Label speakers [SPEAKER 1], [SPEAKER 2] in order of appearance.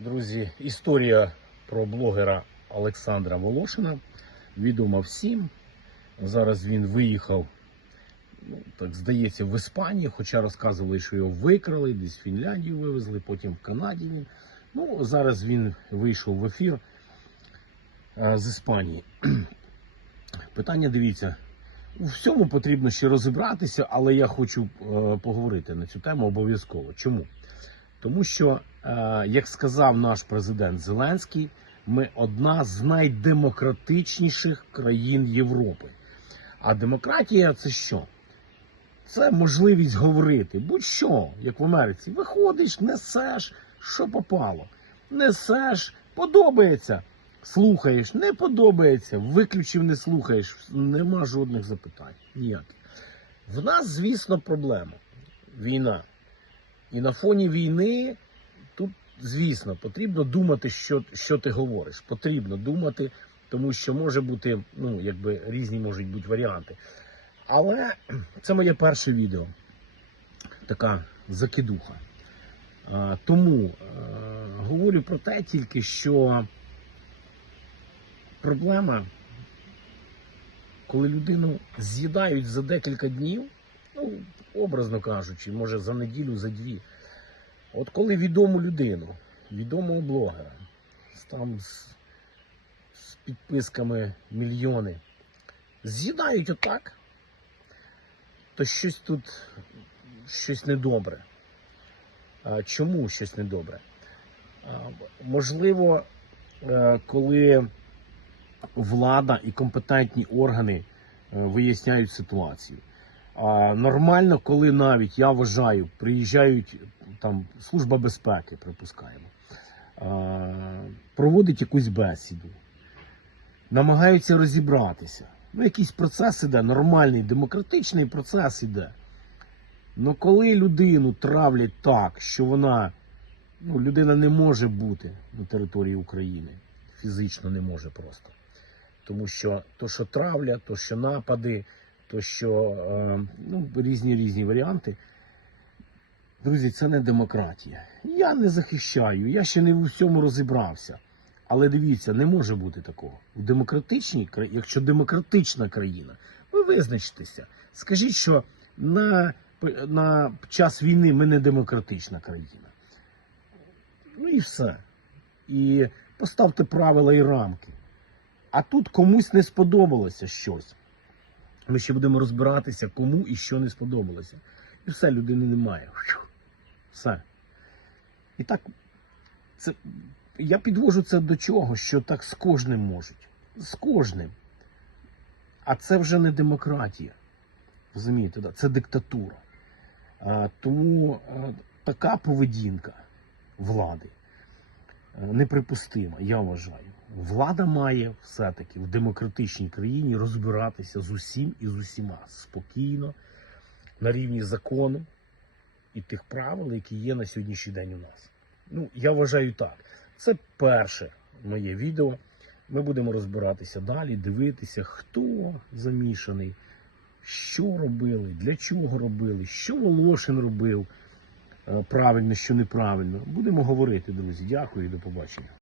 [SPEAKER 1] Друзі, історія про блогера Олександра Волошина відома всім. Зараз він виїхав, ну, так здається, в Іспанію, хоча розказували, що його викрали, десь в Фінляндію вивезли, потім в Канаді. Ну, зараз він вийшов в ефір з Іспанії. Питання дивіться. У всьому потрібно ще розібратися, але я хочу е, поговорити на цю тему обов'язково. Чому? Тому що, е, як сказав наш президент Зеленський, ми одна з найдемократичніших країн Європи. А демократія це що? Це можливість говорити будь-що, як в Америці. Виходиш, несеш, що попало. Несеш, подобається. Слухаєш, не подобається, виключив, не слухаєш, нема жодних запитань. Ніяких. В нас, звісно, проблема. Війна. І на фоні війни тут, звісно, потрібно думати, що, що ти говориш. Потрібно думати, тому що може бути, ну, якби різні можуть бути варіанти. Але це моє перше відео. Така закидуха. А, тому е, говорю про те тільки, що проблема, коли людину з'їдають за декілька днів, ну, образно кажучи, може за неділю, за дві. От коли відому людину, відомого блогера, там з, з підписками мільйони, з'їдають отак, то щось тут щось недобре. А чому щось недобре? А, можливо, е, коли влада і компетентні органи е, виясняють ситуацію. Нормально, коли навіть я вважаю, приїжджають там служба безпеки, припускаємо, проводить якусь бесіду, намагаються розібратися. Ну, якийсь процес іде, нормальний демократичний процес іде. Ну коли людину травлять так, що вона, ну, людина не може бути на території України, фізично не може просто. Тому що то, що травля, то, що напади, то що е, ну, різні різні варіанти. Друзі, це не демократія. Я не захищаю, я ще не в усьому розібрався. Але дивіться, не може бути такого. В демократичній країні, якщо демократична країна, ви визначтеся. Скажіть, що на, на час війни ми не демократична країна. Ну і все. І поставте правила і рамки. А тут комусь не сподобалося щось. Ми ще будемо розбиратися, кому і що не сподобалося. І все, людини немає. Все. І так, це, я підвожу це до чого, що так з кожним можуть. З кожним. А це вже не демократія. Розумієте, да? це диктатура. А, тому а, така поведінка влади е, неприпустима, я вважаю. Влада має все-таки в демократичній країні розбиратися з усім і з усіма спокійно, на рівні закону і тих правил, які є на сьогоднішній день у нас. Ну, я вважаю так. Це перше моє відео. Ми будемо розбиратися далі, дивитися, хто замішаний, що робили, для чого робили, що Волошин робив правильно, що неправильно. Будемо говорити, друзі. Дякую і до побачення.